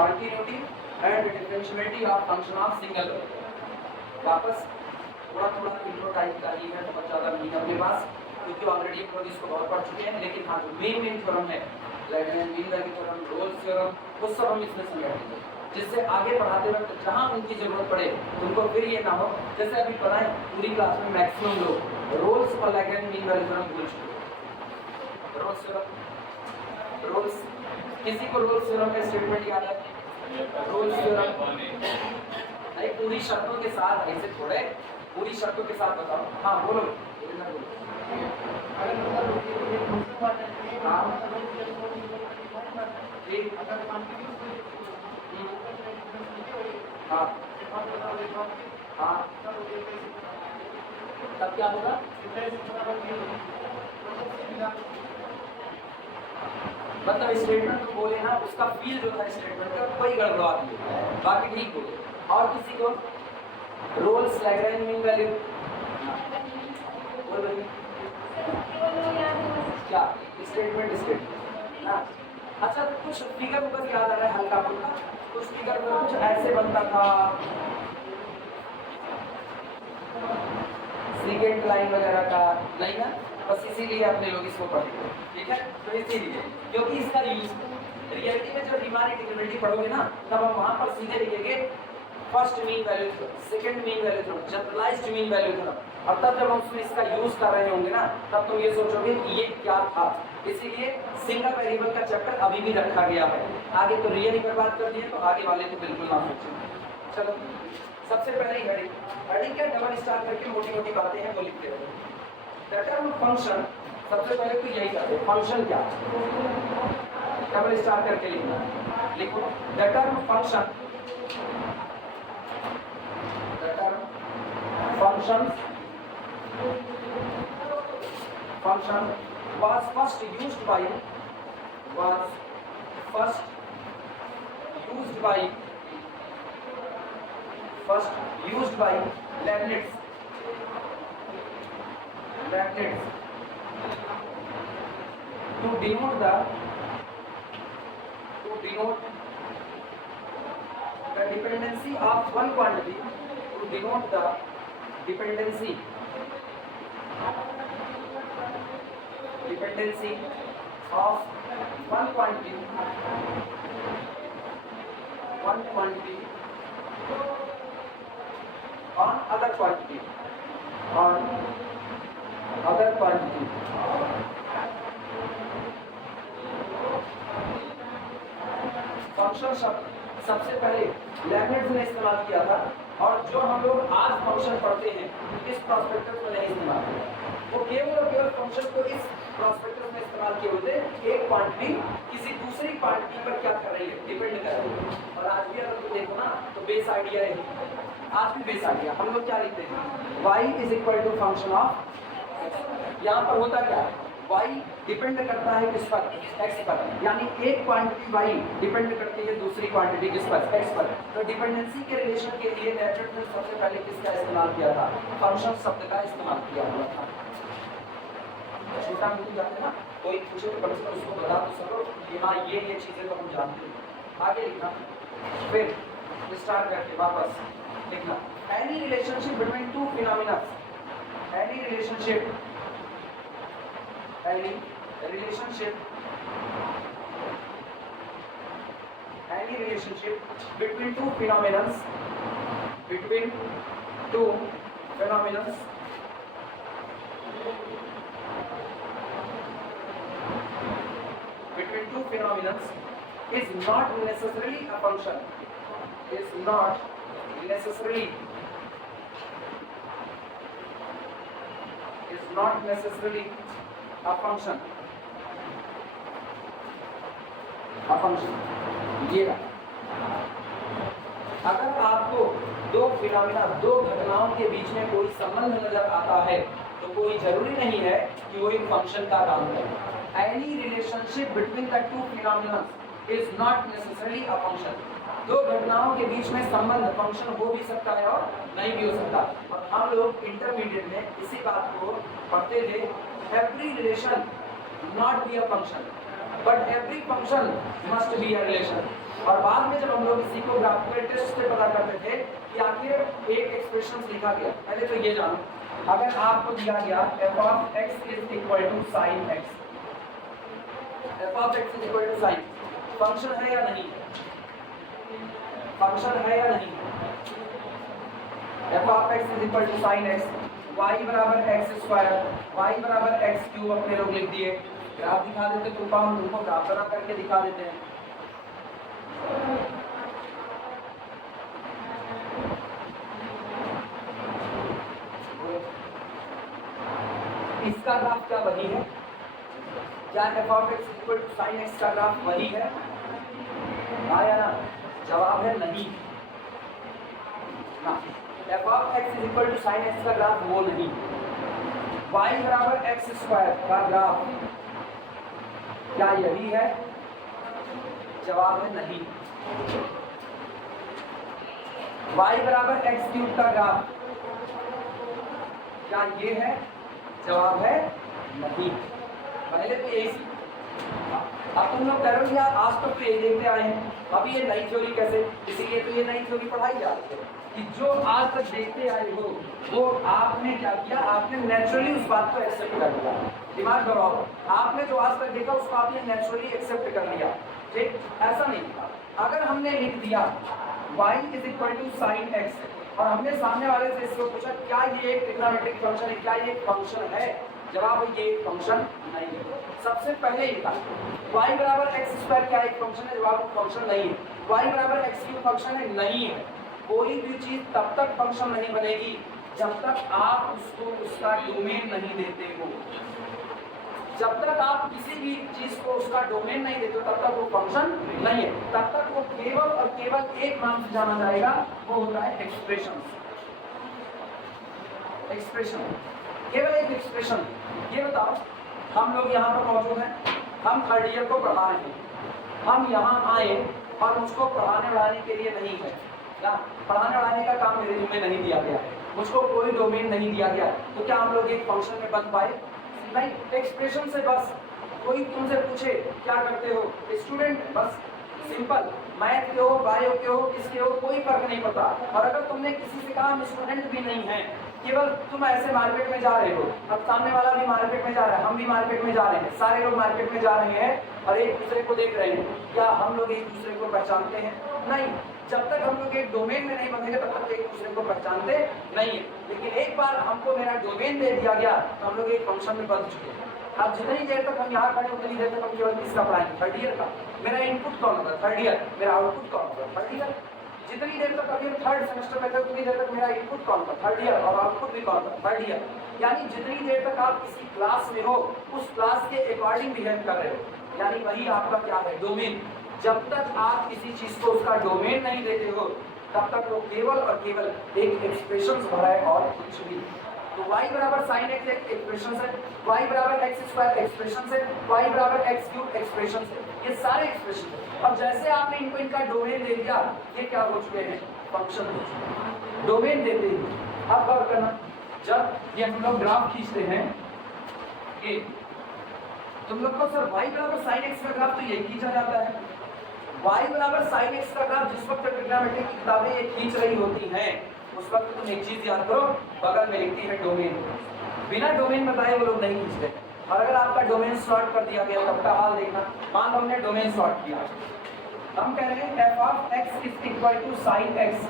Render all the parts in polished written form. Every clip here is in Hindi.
continuity and differentiability of function of single variable। वापस थोड़ा थोड़ा इंट्रो टाइप का ही है, बहुत ज़्यादा नहीं है अपने पास, क्योंकि ऑलरेडी हम लोग इसको बहुत पढ़ चुके हैं। लेकिन हाँ, जो मेन थ्योरम है, Lagrange mean value theorem, Rolle's theorem, वो सब हम इसमें समझेंगे, जिससे आगे पढ़ाते वक्त जहाँ उनकी जरूरत पड़े उनको फिर ये ना हो जैसे अभी पढ़ाएं पूरी क्लास में मैक्सिमम लोग रोल्स और लैग्रेंज मीन वैल्यू थ्योरम भूल चुके। रोल्स थ्योरम, रोल्स, किसी को रोल्स थ्योरम का स्टेटमेंट याद है? रोल्स थ्योरम नहीं, पूरी शर्तों के साथ, ऐसे थोड़े पूरी शर्तों के साथ बताओ। हाँ बोलो, हाँ हाँ, तब क्या होगा? मतलब स्टेटमेंट तो बोले ना, उसका फील जो था स्टेटमेंट का कोई गड़बड़ा दिए, बाकी ठीक बोले। और किसी को रोल्स लैग्रेंज मीन वैल्यू क्या स्टेटमेंट हाँ। अच्छा, कुछ फिगर ऊपर याद आ रहा है हल्का फुल्का? कुछ फिगर में कुछ ऐसे बनता था, सेकेंड लाइन वगैरह का नहीं ना, बस इसीलिए अपने लोग इसको पढ़ते हैं, ठीक है? तो इसीलिए क्योंकि इसका यूज रियलिटी में जब रीमान इंटीग्रेबिलिटी पढ़ोगे ना, तब हम वहां पर सीधे लिखेंगे first mean value theorem, second mean value theorem, generalised mean value theorem. और तब जब हम उसमें इसका यूज कर रहे होंगे ना, तब तुम ये सोचोगे कि ये क्या था। इसीलिए सिंगल वेरिएबल का चैप्टर अभी भी रखा गया है। आगे तो रियल ही बर्बाद कर दिए, तो आगे वाले तो बिल्कुल ना सोचें। चलो, सबसे पहले हेडिंग क्या, डबल स्टार करके मोटी मोटी बातें हैं वो लिखते रहो। द टर्म फंक्शन, सबसे पहले तो यही करते हैं, फंक्शन क्या, डबल स्टार करके लिखना। लिखो the term function, function was first used by Leibniz to denote the dependency of one quantity, to denote the dependency of one quantity on other quantity, function शब्द सबसे पहले लेibniz ने इस्तेमाल किया था, और जो हम लोग आज फंक्शन पढ़ते हैं इस प्रोस्पेक्टस में नहीं इस्तेमाल किया। वो केवल और केवल फंक्शन को इस प्रोस्पेक्टस में इस्तेमाल किए होते, एक क्वांटिटी किसी दूसरी क्वांटिटी पर क्या कर रही है, डिपेंड कर रही है। और आज भी अगर तुम देखो ना, तो बेस आइडिया है, आज भी बेस आइडिया हम लोग क्या लिखते हैं, y is equal to function of. यहाँ पर होता क्या है, y डिपेंड करता है किस पर, x पर, यानी एक क्वांटिटी y डिपेंड करती है दूसरी क्वांटिटी किस पर, x पर। तो डिपेंडेंसी के रिलेशन के लिए लेibniz ने सबसे पहले किसका इस्तेमाल किया था, फंक्शन शब्द का इस्तेमाल किया हुआ था। छोटा मुझे जानते ना, कोई पूछे तो बच्चे उसको बता तो सको कि हाँ ये चीजें तो हम जानते हैं। आगे लिखना, फिर स्टार्ट करके वापस लिखना, any relationship between two phenomena, any relationship between two phenomena is not necessarily a function, is not necessarily a function, ये अगर आपको दो फिनोमेना, दो घटनाओं के बीच में कोई संबंध नजर आता है, तो कोई जरूरी नहीं है कि वो एक फंक्शन का काम करे। Any relationship between the two phenomena is not necessarily a function। दो घटनाओं के बीच में संबंध फंक्शन हो भी सकता है और नहीं भी हो सकता। और हम लोग इंटरमीडिएट में इसी बात को पढ़ते थे, every relation not be a function, but every function must be a relation. और बाद में जब हम लोग इसी को ग्राफिकल टेस्ट से पता करते थे कि आखिर एक एक्सप्रेशन लिखा गया, पहले तो ये जानो, अगर आपको दिया गया f of x is equal to sin x, f of x is equal to sin, function है या नहीं, फंक्शन है या नहीं, f of x is equal to sin x, y बराबर x स्क्वायर, y बराबर x क्यूब अपने लोग लिख दिए, ग्राफ दिखा देते तो हम तुमको ग्राफ बना करके दिखा देते हैं। इसका ग्राफ क्या वही है, क्या f of x equal to sin x का ग्राफ वही है, हाँ या ना, जवाब है नहीं ना, f of x equal to sin x का ग्राफ वो नहीं। y बराबर x स्क्वायर का ग्राफ क्या यही है, जवाब है नहीं। y बराबर x क्यूब का ग्राफ क्या ये है, जवाब है नहीं। पहले तो यही, अब तुम लोग करो यार आज तक तो ये देखते आए हैं, अभी ये नई थ्योरी कैसे, इसीलिए तो ये नई थ्योरी पढ़ाई जा रही है कि जो आज तक देखते आए हो वो आपने क्या किया, आपने नेचुरली उस बात को एक्सेप्ट कर लिया। दिमाग दबाओ, आपने जो आज तक देखा उसको आपने नेचुरली एक्सेप्ट कर लिया, ठीक, ऐसा नहीं था। अगर हमने लिख दिया y is equal to sine x और हमने सामने वाले से इसको पूछा क्या ये एक ट्रिग्नोमेट्रिक फंक्शन है, क्या ये एक फंक्शन है, जवाब ये एक फंक्शन नहीं है। सबसे पहले ही लिखा y बराबर एक्स स्क्वायर क्या एक फंक्शन है, जवाब फंक्शन नहीं है। y बराबर एक्स क्यूब फंक्शन है, नहीं है। कोई भी चीज तब तक फंक्शन नहीं बनेगी जब तक आप उसको उसका डोमेन नहीं देते हो। जब तक आप किसी भी चीज को उसका डोमेन नहीं देते हो तब तक वो फंक्शन नहीं है, तब तक वो केवल और केवल एक नाम से जाना जाएगा, वो होता है एक्सप्रेशन। एक्सप्रेशन केवल एक एक्सप्रेशन। ये बताओ, हम लोग यहाँ पर मौजूद हैं, हम थर्ड ईयर को पढ़ा रहे हैं, हम यहाँ आए और मुझको पढ़ाने बढ़ाने के लिए नहीं है, या पढ़ाने बढ़ाने का काम मेरे जिम्मे नहीं दिया गया, मुझको कोई डोमेन नहीं दिया गया, तो क्या हम लोग एक फंक्शन में बन पाए? नहीं। एक्सप्रेशन से बस कोई तुमसे पूछे क्या करते हो स्टूडेंट, बस सिंपल, मैथ के हो, बायो के हो, किसके हो, कोई फर्क नहीं पड़ता। और अगर तुमने किसी से कहा हम स्टूडेंट भी नहीं हैं, केवल तुम ऐसे मार्केट में जा रहे हो, अब सामने वाला भी मार्केट में जा रहा है, हम भी मार्केट में जा रहे हैं, सारे लोग मार्केट में जा रहे हैं और एक दूसरे को देख रहे हैं, क्या हम लोग एक दूसरे को पहचानते हैं? नहीं। जब तक हम लोग एक डोमेन में नहीं बनेंगे तब तक एक दूसरे को पहचानते नहीं है। लेकिन एक बार हमको मेरा डोमेन दे दिया गया तो हम लोग एक फंक्शन में बन चुके हैं। अब जितनी देर तक हम यहाँ खड़े उतनी देर तक हम केवल किसका पढ़ाएंगे? थर्ड ईयर का। मेरा इनपुट कौन होगा? Third year. मेरा आउटपुट कौन होगा? Third year. जितनी देर तक अभी हम थर्ड सेमेस्टर में थे उतनी देर तक मेरा इनपुट कौन था? Third year. और आउटपुट भी कौन था? Third year. यानी जितनी देर तक आप किसी क्लास में हो उस क्लास के अकॉर्डिंग बिहेव कर रहे हो, यानी वही आपका क्या है? डोमेन। जब तक आप किसी चीज को उसका डोमेन नहीं देते हो तब तक वो केवल और केवल एक एक्सप्रेशन भरा है और कुछ भी। तो y बराबर साइन एक्स एक एक्सप्रेशन है, y बराबर एक्स स्क्वायर एक्सप्रेशन है, y बराबर एक्स क्यूब एक्सप्रेशन है, ये सारे एक्सप्रेशन है। और जैसे आपने इनको इनका डोमेन दे दिया, ये क्या हो चुके हैं? फंक्शन हो चुके। डोमेन देते ही अब गौर करना, जब ये हम लोग ग्राफ खींचते हैं, ये तुम लोग को सर y बराबर साइन एक्स का ग्राफ तो यही खींचा जाता है। y बराबर साइन एक्स का ग्राफ जिस वक्त ट्रिग्नोमेट्री की किताबें ये खींच रही होती हैं उस वक्त तुम एक चीज याद करो, बगल में लिखती है डोमेन। बिना डोमेन बताए वो लोग नहीं खींचते। और अगर आपका डोमेन सॉर्ट कर दिया गया तब का हाल देखना। मान लो हमने डोमेन सॉर्ट किया, हम कह रहे हैं f of x is equal to sin x।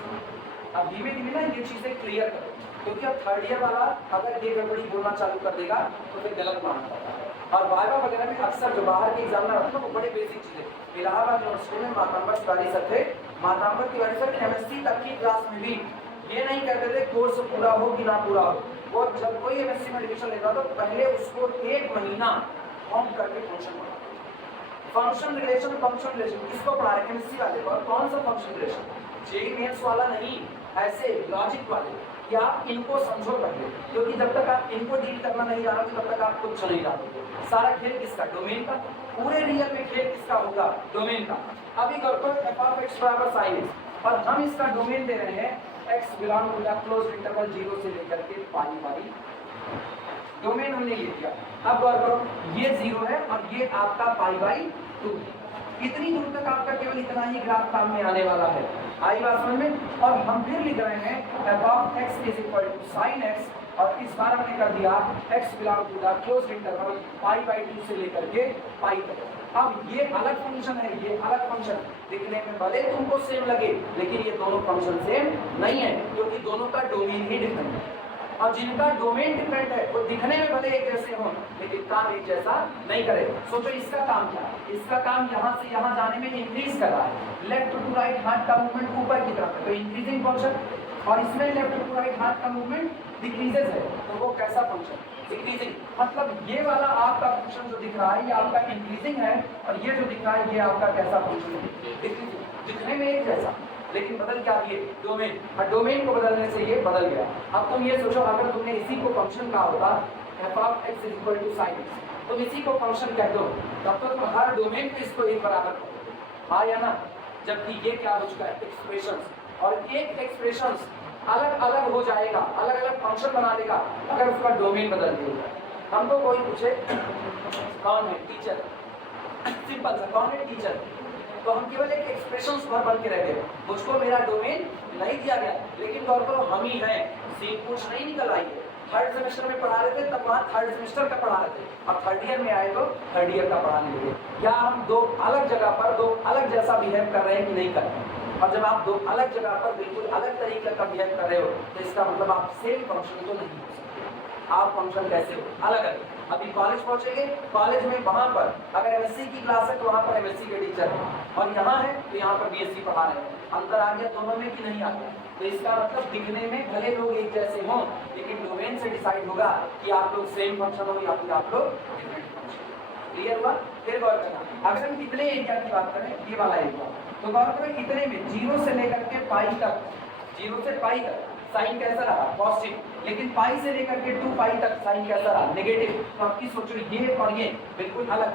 अब धीमे धीमे ना ये चीजें क्लियर करो, क्योंकि अब थर्ड ईयर वाला अगर ये गड़बड़ी बोलना चालू कर देगा तो फिर गलत मानना पड़ता है। और वाइवा वगैरह में अक्सर जो बाहर के एग्जाम में होते हैं वो बड़े बेसिक चीजें। इलाहाबाद यूनिवर्सिटी में मातांबर तिवारी सर थे, मातांबर तिवारी सर एमएससी तक की क्लास में भी ये नहीं कहते थे कोर्स पूरा हो कि ना पूरा हो, वो जब कोई एमएससी में एडमिशन लेता तो पहले उसको 1 महीना फॉर्म करके फंक्शन पढ़ा। फंक्शन रिलेशन किसको पढ़ा रहे? एमएससी वाले। और कौन सा फंक्शन रिलेशन? जेईई मेंस वाला नहीं, ऐसे लॉजिक वाले कि आप इनको समझो पहले, क्योंकि जब तक आप इनको डील करना नहीं जानोगे तब तक आप कुछ नहीं जानोगे। सारा खेल किसका? डोमेन का। पूरे रियल में खेल किसका होगा? डोमेन का। अभी f of x बराबर sin x और हम इसका डोमेन दे रहे हैं x belong to the closed interval 0 से लेकर के पाई। डोमेन हमने ये दिया। अब गौर करो, ये 0 है और ये आपका π/2 है। इतनी दूर तक आपका केवल इतना ही ग्राफ काम में आने वाला है। आई बात समझ में। और हम फिर लिख रहे हैं f(x) = sin x, और इस बार हमने कर दिया x belong to the closed interval π/2 से लेकर के पाई तक। अब ये अलग फंक्शन है, ये अलग फंक्शन दिखने में भले तुमको सेम लगे, लेकिन ये दोनों फंक्शन सेम नहीं है, क्योंकि दोनों का डोमेन ही डिफरेंट है। और जिनका डोमेन डिफरेंट है वो दिखने में भले एक जैसे हों, लेकिन काम एक जैसा नहीं करे। सोचो इसका काम क्या है, इसका काम यहाँ से यहाँ जाने में इंक्रीज कर रहा है। लेफ्ट टू राइट हाथ का मूवमेंट ऊपर की तरफ है, तो इंक्रीजिंग फंक्शन, और इसमें लेफ्ट टू राइट हाथ का मूवमेंट डिक्रीजेस है, तो वो कैसा फंक्शन, डिक्रीजिंग। मतलब ये वाला आपका फंक्शन जो दिख रहा है ये आपका इंक्रीजिंग है, और ये जो दिख रहा है ये आपका कैसा फंक्शन है, डिक्रीजिंग। दिखने में एक जैसा, लेकिन बदल क्या दिए, डोमेन, और डोमेन को बदलने से ये बदल गया। अब तुम ये सोचो, अगर तुमने इसी को फंक्शन कहा होता f(x) = sin x, तुम इसी को फंक्शन कह दो, तब तो तुम हर डोमेन पे इसको एक बराबर करोगे, हाँ या ना। जबकि ये क्या हो चुका है, एक्सप्रेशंस, और एक एक्सप्रेशंस अलग अलग हो जाएगा, अलग अलग फंक्शन बना देगा अगर उसका डोमेन बदल दिया। हमको कोई पूछे कौन है टीचर, सिंपल सा, कौन है टीचर, तो हम केवल एक एक्सप्रेशंस भर बन के रह गए, मुझको मेरा डोमेन नहीं दिया गया। लेकिन गौर करो, हम ही हैं, सेम कुछ नहीं निकल आई है। थर्ड सेमेस्टर में पढ़ा रहे थे तब वहाँ थर्ड सेमेस्टर का पढ़ा रहे थे, अब थर्ड ईयर में आए तो थर्ड ईयर का पढ़ाने लगे। या हम दो अलग जगह पर दो अलग जैसा बिहेव कर रहे हैं कि नहीं कर रहे हैं। और जब आप दो अलग जगह पर बिल्कुल अलग तरीके का बिहेव कर रहे हो, तो इसका मतलब आप सेम फंक्शन तो नहीं हो सकते। आप फंक्शन कैसे हो, अलग अलग। अभी कॉलेज पहुंचेंगे, कॉलेज में वहां पर अगर एमएससी की क्लास है तो वहां पर एमएससी के टीचर हैं, और यहाँ है तो यहाँ पर बीएससी पढ़ा रहे हैं। अंतर आ गया दोनों में कि नहीं आ गया? तो इसका मतलब दिखने में भले लोग एक जैसे हों, लेकिन डोमेन से डिसाइड होगा कि आप लोग सेम फंक्शन हो या फिर आप लोग डिफरेंट फंक्शन। क्लियर हुआ? फिर गौर करना, अगर हम कितने एरिया की बात करें, ये वाला एरिया, तो गौर करें इतने में 0 से लेकर के पाई तक, 0 से पाई तक साइन कैसा रहा, पॉजिटिव। लेकिन पाई से लेकर के 2 पाई तक साइन कैसा रहा, नेगेटिव। तो आपकी सोचो ये और ये बिल्कुल अलग,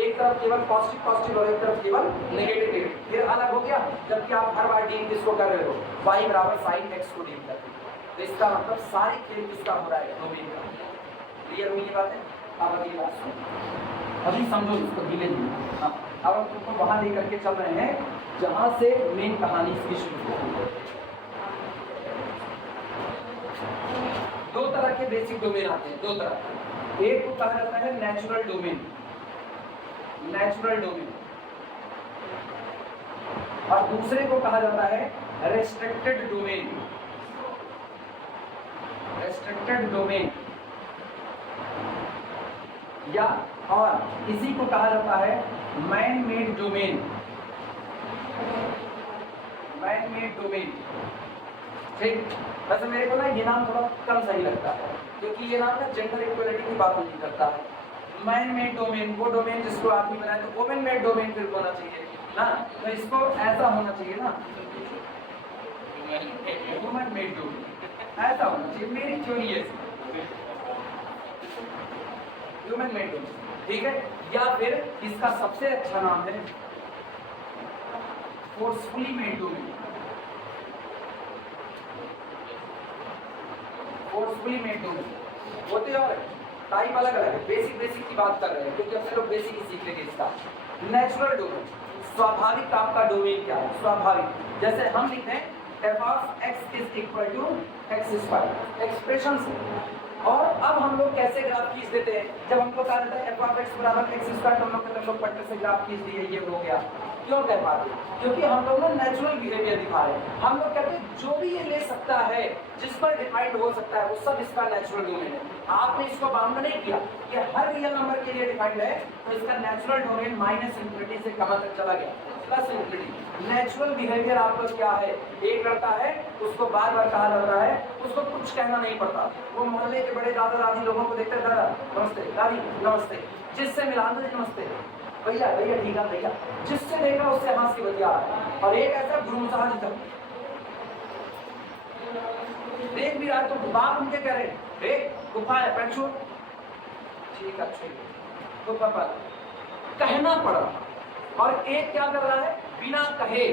एक तरफ केवल पॉजिटिव पॉजिटिव और एक तरफ केवल नेगेटिव नेगेटिव, फिर अलग हो गया। जबकि आप हर बार डील किसको कर रहे हो, y बराबर साइन x को डील कर रहे हो। तो इसका मतलब सारे खेल किसका हो रहा है, डोमेन का। क्लियर हुई ये बात है? अब अगली बात सुनो, अभी समझो इसको धीरे धीरे। हाँ, अब हम तुमको वहां लेकर के चल रहे हैं जहां से मेन कहानी इसकी शुरू होती है। दो तरह के बेसिक डोमेन आते हैं, दो तरह। एक को कहा जाता है नेचुरल डोमेन, नेचुरल डोमेन, और दूसरे को कहा जाता है रेस्ट्रिक्टेड डोमेन, रेस्ट्रिक्टेड डोमेन। या और इसी को कहा जाता है man made domain, man made domain. ठीक, वैसे मेरे को ना ये नाम थोड़ा कम सही लगता है, क्योंकि ये नाम ना जेंडर इक्वलिटी की बात नहीं करता है। मैन मेड डोमेन, वो डोमेन जिसको आदमी बनाए, तो वुमेन मेड डोमेन फिर होना चाहिए ना, तो इसको ऐसा होना चाहिए ना, वुमेन मेड डोमेन ऐसा होना चाहिए, मेरी थ्योरी है वुमेन मेड डोमेन। ठीक है, या फिर इसका सबसे अच्छा नाम है forcefully made domain, forcefully made domain. होते और टाइप अलग अलग है, बेसिक बेसिक की बात कर रहे हैं, क्योंकि अपने लोग बेसिक ही सीख लेंगे इसका। नेचुरल डोमेन, स्वाभाविक आपका डोमेन क्या है, स्वाभाविक। जैसे हम लिखते हैं f(x) = x², एक्सप्रेशन से। और अब हम लोग कैसे ग्राफ खींच देते हैं, जब हमको कहा जाता है f(x) = x², तो हम लोग कहते हैं लोग पट्टे से ग्राफ खींच दिए, ये हो गया। क्यों कह पाते? क्योंकि हम लोग ना नेचुरल बिहेवियर दिखा रहे हैं। हम लोग कहते हैं जो भी ये ले सकता है, जिस पर डिफाइंड हो सकता है, वो सब इसका नेचुरल डोमेन है। आपने इसको बाउंड नहीं किया कि हर रियल नंबर के लिए डिफाइंड है, तो इसका नेचुरल डोमेन -∞ से कहाँ तक चला गया, +∞। नेचुरल बिहेवियर आपका क्या है, एक लड़का है, उसको बार बार कहा जाता है, उसको कुछ कहना नहीं पड़ता। वो मोहल्ले के बड़े दादा दादी लोगों को देखते, दादा नमस्ते, दादी नमस्ते, जिससे मिला दो नमस्ते, भैया भैया ठीक है भैया, जिससे देखा उससे हंस के बतिया। और एक ऐसा गुरु साहब देख भी रहा, तो बाप उनके कह रहे गुफा है पैंचो, ठीक है अच्छे गुफा पर कहना पड़ा। और एक क्या कर रहा है, बिना कहे।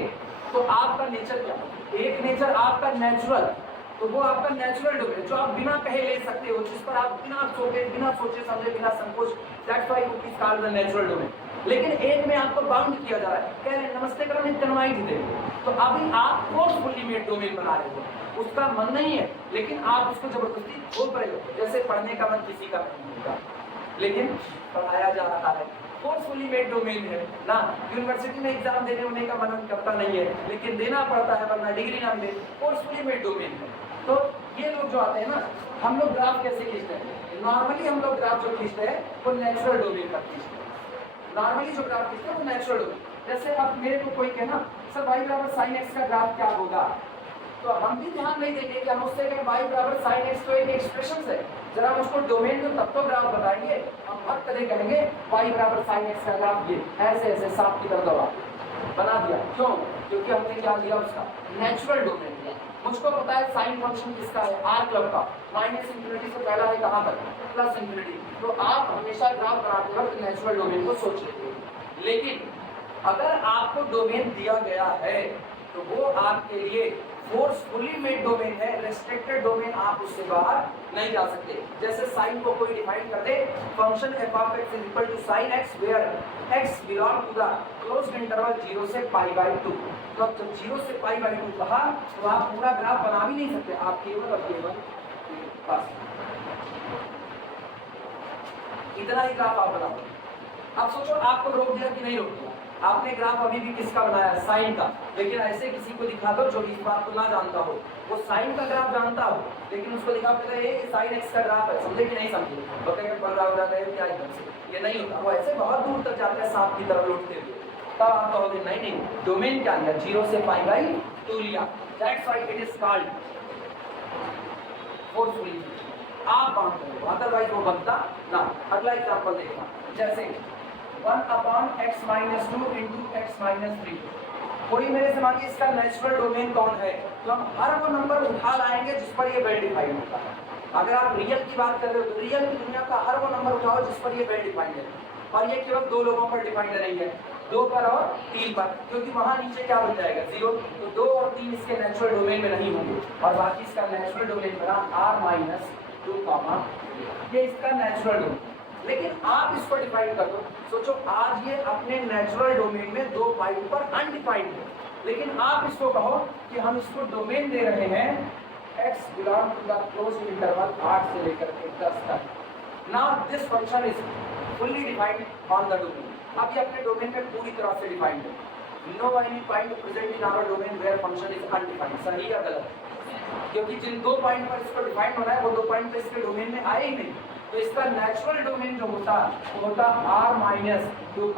तो आपका नेचर क्या, एक नेचर आपका नेचुरल तो वो आपका नेचुरल डोमेन जो आप बिना कहे ले सकते हो, जिस पर आप बिना सोचे समझे, बिना संकोच, that's why it is called the natural domain. लेकिन एक में आपको बाउंड किया जा रहा है, कह रहे हैं नमस्ते करो नहीं कन्वाई दे, तो अभी आप फोर्सफुली मेड डोमेन बना रहे हो, उसका मन नहीं है लेकिन आप उसको जबरदस्ती बोल रहे हो। जैसे पढ़ने का मन किसी का नहीं होगा लेकिन पढ़ाया जा रहा है, फोर्सफुली मेड डोमेन है ना। यूनिवर्सिटी में एग्जाम देने होने का मन करता नहीं है लेकिन देना पड़ता है वरना डिग्री ना मिले, फोर्सफुली मेड डोमेन है। तो ये लोग जो आते हैं ना, हम लोग ग्राफ कैसे खींचते हैं, नॉर्मली हम लोग ग्राफ जो खींचते हैं वो नेचुरल डोमेन का खींचते हैं। नॉर्मली जो ग्राफ खींचते हैं वो नेचुरल डोमेन। जैसे अब मेरे को कोई कहना सर y बराबर साइन एक्स का ग्राफ क्या होगा, तो हम भी ध्यान नहीं देंगे कि हम उससे कहें y बराबर साइन एक्स तो एक एक्सप्रेशन है, जरा हम उसको डोमेन दो तब तो ग्राफ बताएंगे। हम हर तरह कहेंगे y बराबर साइन एक्स का ग्राफ ये ऐसे ऐसे साफ की तरह दवा बना दिया, क्यों? क्योंकि हमने क्या दिया उसका नेचुरल डोमेन दिया। मुझको पता है साइन फंक्शन किसका है, आर क्लब का, माइनस इंफिनिटी से पहला है कहाँ तक, प्लस इंफिनिटी। तो आप हमेशा ग्राफ बनाते वक्त नेचुरल डोमेन को सोच लेते हो। लेकिन अगर आपको डोमेन दिया गया है तो वो आपके लिए फोर्सफुली मेड डोमेन है, रेस्ट्रिक्टेड डोमेन, आप उससे बाहर नहीं जा सकते। जैसे साइन को कोई डिफाइन कर दे, function f of x is equal to sin x where x belong to the closed interval 0 से π/2। तो अब जब 0 से π/2 कहा तो आप पूरा ग्राफ बना भी नहीं सकते, आप केवल और केवल बस इतना ही ग्राफ आप बनाओ। अब सोचो आपको रोक दिया कि नहीं रोक दिया, आपने ग्राफ अभी भी किसका बनाया है, साइन का, लेकिन ऐसे किसी को दिखा दो जो इस बात को ना जानता हो, वो साइन का ग्राफ जानता हो लेकिन उसको दिखा पता ये साइन एक्स का ग्राफ है, समझे कि नहीं समझे, बताइए पढ़ रहा होगा क्या एकदम से, ये नहीं होता। वो ऐसे बहुत दूर तक जाते हैं सांप की तरफ लौटते हुए, तब आप कहोगे नहीं डोमेन क्या लिया, 0 से π/2 लिया, that's why it is called forcefully. आप बांट दो अदरवाइज वो बनता ना। अगला एग्जांपल देखना, जैसे 1/x-2 into x-3। कोई मेरे से मांगे इसका नेचुरल डोमेन कौन है, तो हम हर वो नंबर उठा लाएंगे जिस पर ये वेल डिफाइंड होता है। अगर आप रियल की बात कर रहे हो तो रियल की दुनिया का हर वो नंबर उठाओ जिस पर ये वेल डिफाइंड है, और ये केवल दो लोगों पर डिफाइंड नहीं है, 2 पर और 3 पर, क्योंकि वहां नीचे क्या बन जाएगा 0, तो 2 और 3 इसके नेचुरल डोमेन में नहीं होंगे और बाकी इसका नेचुरल डोमेन बना r-2, ये इसका नेचुरल डोमेन। लेकिन आप इसको डिफाइन कर दो, सोचो आज ये अपने नेचुरल डोमेन में 2 पॉइंट पर अनडिफाइंड है, लेकिन आप इसको कहो कि हम इसको डोमेन दे रहे हैं x belong to the closed interval 8 से लेकर के 10 तक। Now this function is fully defined on the domain. अब ये अपने डोमेन में पूरी तरह से डिफाइंड है। No any point present in our domain where function is undefined, सही या गलत? क्योंकि जिन 2 पॉइंट पर इसको डिफाइन होना है वो 2 पॉइंट तो इसके डोमेन में आए ही नहीं, तो इसका नेचुरल डोमेन जो होता वो होता r-2,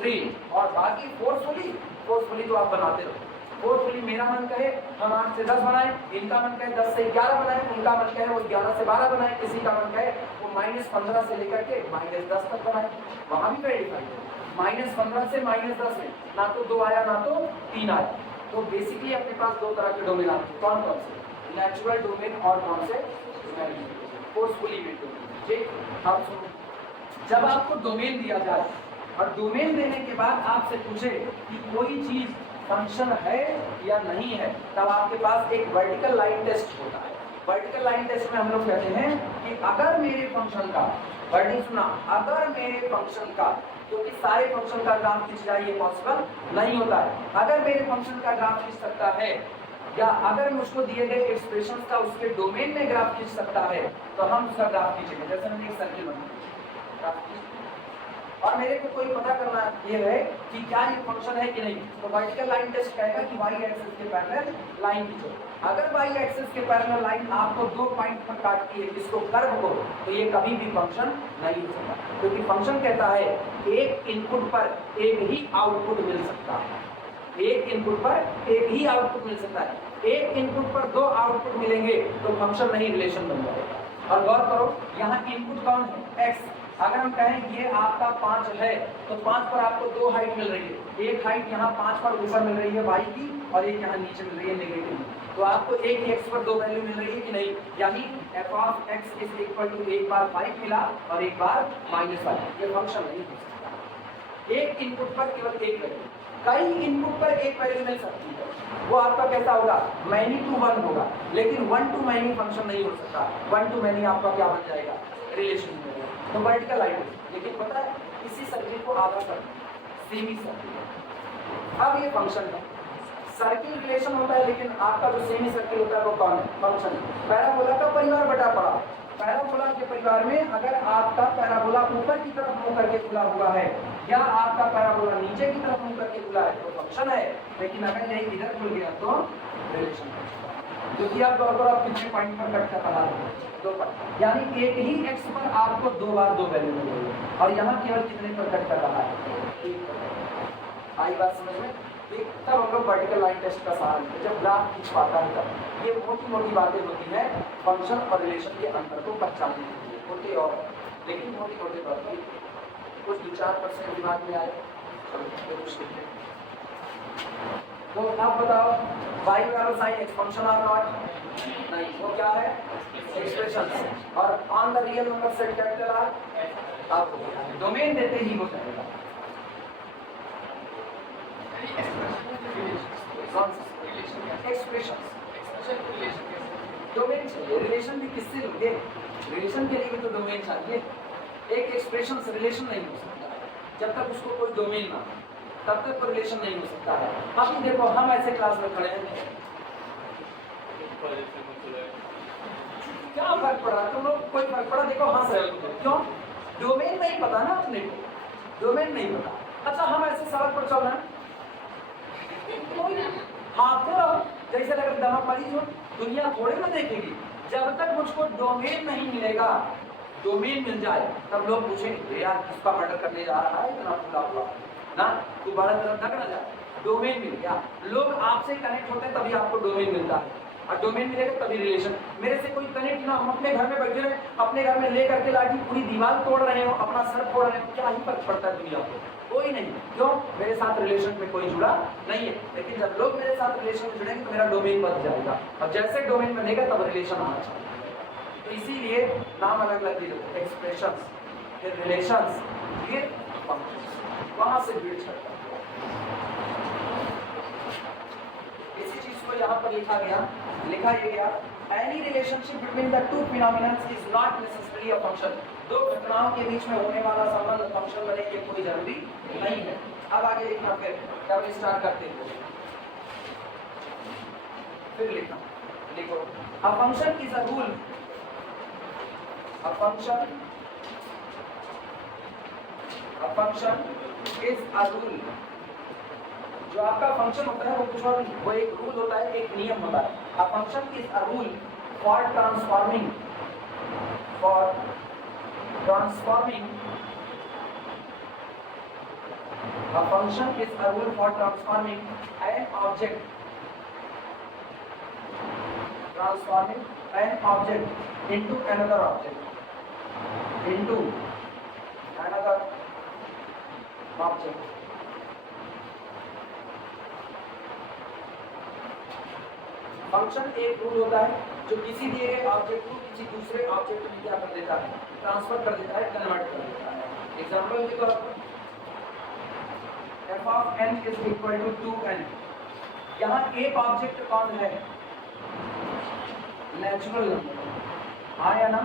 3, और बाकी फोर्सफुली तो आप बनाते रहो। फोर्सफुली मेरा मन कहे हम 8 से 10 बनाए, इनका मन कहे 10 से 11 बनाए, उनका मन कहे वो 11 से 12 बनाए, किसी का मन कहे वो -15 से लेकर के -10 तक बनाए, वहां भी वेरीफाई है। -15 से -10 में ना तो 2 आया ना तो 3 आया। तो बेसिकली अपने पास 2 तरह के डोमेन आते हैं, कौन कौन से, नेचुरल डोमेन और कौन से फोर्सफुली मेड डोमेन। ठीक, अब सुनो, जब आपको डोमेन दिया जाए और डोमेन देने के बाद आपसे पूछे कि कोई चीज फंक्शन है या नहीं है, तब आपके पास एक वर्टिकल लाइन टेस्ट होता है। वर्टिकल लाइन टेस्ट में हम लोग कहते हैं कि अगर मेरे फंक्शन का, वर्डिंग सुना, अगर मेरे फंक्शन का, क्योंकि सारे फंक्शन का ग्राफ खींच जाए ये पॉसिबल नहीं होता है, अगर मेरे फंक्शन का ग्राफ खींच सकता है या अगर मुझको दिए गए एक्सप्रेशंस का उसके डोमेन में ग्राफ खींच सकता है तो हम उसका ग्राफ खींचेंगे। जैसे मैंने एक सर्किल बनाया और मेरे को कोई पता करना ये है कि क्या ये फंक्शन है कि नहीं, तो वर्टिकल लाइन टेस्ट कहेगा कि y एक्सिस के पैरेलल लाइन खींचो। अगर y एक्सिस के पैरेलल लाइन आपको 2 पॉइंट पर काटती है, इसको कर्व को, तो ये कभी भी फंक्शन नहीं हो सकता, क्योंकि फंक्शन कहता है एक इनपुट पर एक ही आउटपुट मिल सकता है, एक इनपुट पर एक ही आउटपुट मिल सकता है। एक इनपुट पर 2 आउटपुट मिलेंगे तो फंक्शन नहीं रिलेशन बन जाएगा। और गौर करो यहाँ इनपुट कौन है, x। अगर हम कहें ये आपका 5 है तो 5 पर आपको 2 हाइट मिल रही है, एक हाइट यहाँ 5 पर ऊपर मिल रही है y की और एक यहाँ नीचे मिल रही है नेगेटिव, तो आपको एक ही x पर 2 वैल्यू मिल रही है कि नहीं, यानी f of x is equal to एक बार 5 मिला और एक बार -5, ये फंक्शन नहीं हो सकता। एक इनपुट पर केवल एक वैल्यू, कई इनपुट पर एक वैल्यू मिल सकती है, वो आपका कैसा होगा, मैनी टू वन होगा, लेकिन वन टू मैनी फंक्शन नहीं हो सकता। वन टू मैनी आपका क्या बन जाएगा, रिलेशन में होगा, तो वर्टिकल लाइन। लेकिन पता है इसी सर्किल को आधा कर सेमी सर्किल। अब ये फंक्शन है, सर्किल रिलेशन होता है, लेकिन आपका जो सेमी सर्किल होता है वो कौन है, फंक्शन। पैराबोला का परिवार बटा पड़ा, पैराबोला के परिवार में अगर आपका पैराबोला ऊपर की तरफ मुंह करके खुला हुआ है या आपका पैराबोला नीचे की तरफ मुंह करके खुला है तो फंक्शन है, लेकिन अगर यही इधर खुल गया तो रिलेशन है। क्योंकि आप कितने पॉइंट पर कट कर बना रहे हैं, 2 पॉइंट, यानी एक ही एक्स पर आपको 2 बार 2 वैल्यू मिल रही है, और यहाँ केवल कितने पर कट कर रहा है, 1 पर। आई बात समझ में? तब हम लोग वर्टिकल लाइन टेस्ट का सहारा लेते हैं, जब ग्राफ खींच पाता है तब। ये मोटी मोटी बातें होती हैं फंक्शन और रिलेशन के अंतर को पहचानने के लिए, होते और लेकिन मोटी मोटी बातें कुछ 2-4% दिमाग में आए। तो आप बताओ y बराबर sine x function are not, नहीं, वो क्या है, एक्सप्रेशन। और on the real number set capital R, आप डोमेन देते ही हो जाएगा। एक्सप्रेशन डोमेन चाहिए, रिलेशन भी किससे लोगे, रिलेशन के लिए भी तो डोमेन चाहिए। एक एक्सप्रेशन से रिलेशन नहीं हो सकता जब तक उसको कोई डोमेन ना, तब तक कोई रिलेशन नहीं हो सकता है। अभी देखो हम ऐसे क्लास में खड़े हैं, क्या फर्क पड़ा, तुम लोग कोई फर्क पड़ा, देखो हंस रहे हो, क्यों, डोमेन नहीं पता ना अपने को, डोमेन नहीं पता। अच्छा हम ऐसे सड़क पर चल रहे हैं, हाँफते रहो जैसे लगे दमा मरीज हो, दुनिया थोड़े ना देखेगी। जब तक मुझको डोमेन नहीं मिलेगा, डोमेन मिल जाए तब लोग पूछेंगे यार किसका मर्डर करने जा रहा है इतना खुला हुआ ना, तू बड़ा तरफ तक ना जा। डोमेन मिल गया, लोग आपसे कनेक्ट होते हैं तभी आपको डोमेन मिलता है, और डोमेन मिलेगा तभी रिलेशन। मेरे से कोई कनेक्ट ना, हम अपने घर में बैठे रहे, अपने घर में ले करके लाठी पूरी दीवार तोड़ रहे हो, अपना सर फोड़ रहे हो, क्या ही फर्क पड़ता है दुनिया को, कोई नहीं। क्यों, मेरे साथ रिलेशन में कोई जुड़ा नहीं है। लेकिन जब लोग मेरे साथ रिलेशन में जुड़ेंगे तो मेरा डोमेन बदल जाएगा, और जैसे डोमेन बनेगा तब रिलेशन आना चाहिए। तो इसीलिए नाम अलग अलग दिए, एक्सप्रेशंस, फिर रिलेशंस, फिर फंक्शंस, वहां से बिल्ड करता है। इसी चीज को यहाँ पर लिखा ये गया any relationship between the two phenomenons is not necessarily a function. दो घटनाओं के बीच में होने वाला संबंध फंक्शन बने ये कोई जरूरी नहीं है। अब आगे लिखना, फिर स्टार्ट करते हैं, फिर लिखना, लिखो अ function is a rule, a function is a rule. जो आपका फंक्शन होता है वो कुछ और नहीं, वो एक रूल होता है, एक नियम होता है। अ function is a rule for transforming a function is a rule for transforming an object into another object, function एक रूल होता है जो किसी दिए गए ऑब्जेक्ट को किसी दूसरे ऑब्जेक्ट में क्या कर देता है, ट्रांसफर कर देता है, कन्वर्ट कर देता है। एग्जांपल के तौर पर f of n is equal to 2n। यहाँ एक ऑब्जेक्ट कौन है, नेचुरल नंबर, आया ना,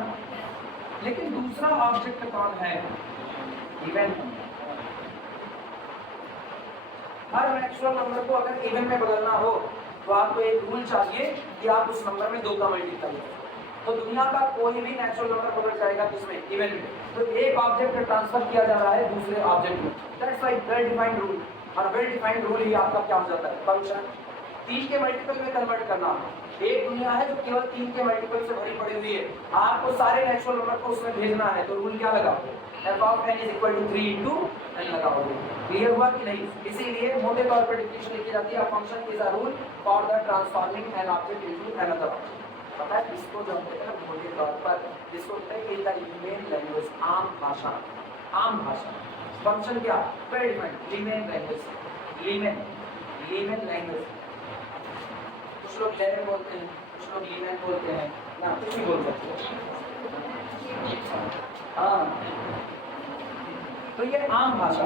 लेकिन दूसरा ऑब्जेक्ट कौन है, इवन नंबर। हर नेचुरल नंबर को अगर इवन में बदलना हो तो आपको एक रूल चाहिए कि आप उस नंबर में 2 का मल्टीपल करें। तो दुनिया का कोई भी नेचुरल नंबर बदल जाएगा किसमें, इवन में। तो एक ऑब्जेक्ट ट्रांसफर किया जा रहा है दूसरे ऑब्जेक्ट में, that's why well defined rule. और वेल डिफाइंड रूल ही आपका क्या हो जाता है, फंक्शन। 3 के मल्टीपल में कन्वर्ट करना। एक दुनिया है जो केवल 3 के मल्टीपल से भरी पड़ी हुई है, आपको सारे नेचुरल नंबर को उसमें भेजना है, तो रूल क्या लगा, f of n is equal to 3 into n लगाओगे। क्लियर हुआ कि नहीं? इसीलिए मोटे तौर पर डिफिनेशन लिखी जाती है, function is a rule for the transforming an object into another object. पता है इसको जो हम कहते हैं मोटे तौर पर, जिसको कहते हैं इन द लीमेन लैंग्वेज, आम भाषा, आम भाषा। फंक्शन क्या, well defined, Lehman language, Lehman language. कुछ लोग लेमेन बोलते हैं, कुछ लोग लीमेन बोलते हैं ना, कुछ भी बोल सकते हैं। हाँ, तो ये आम भाषा,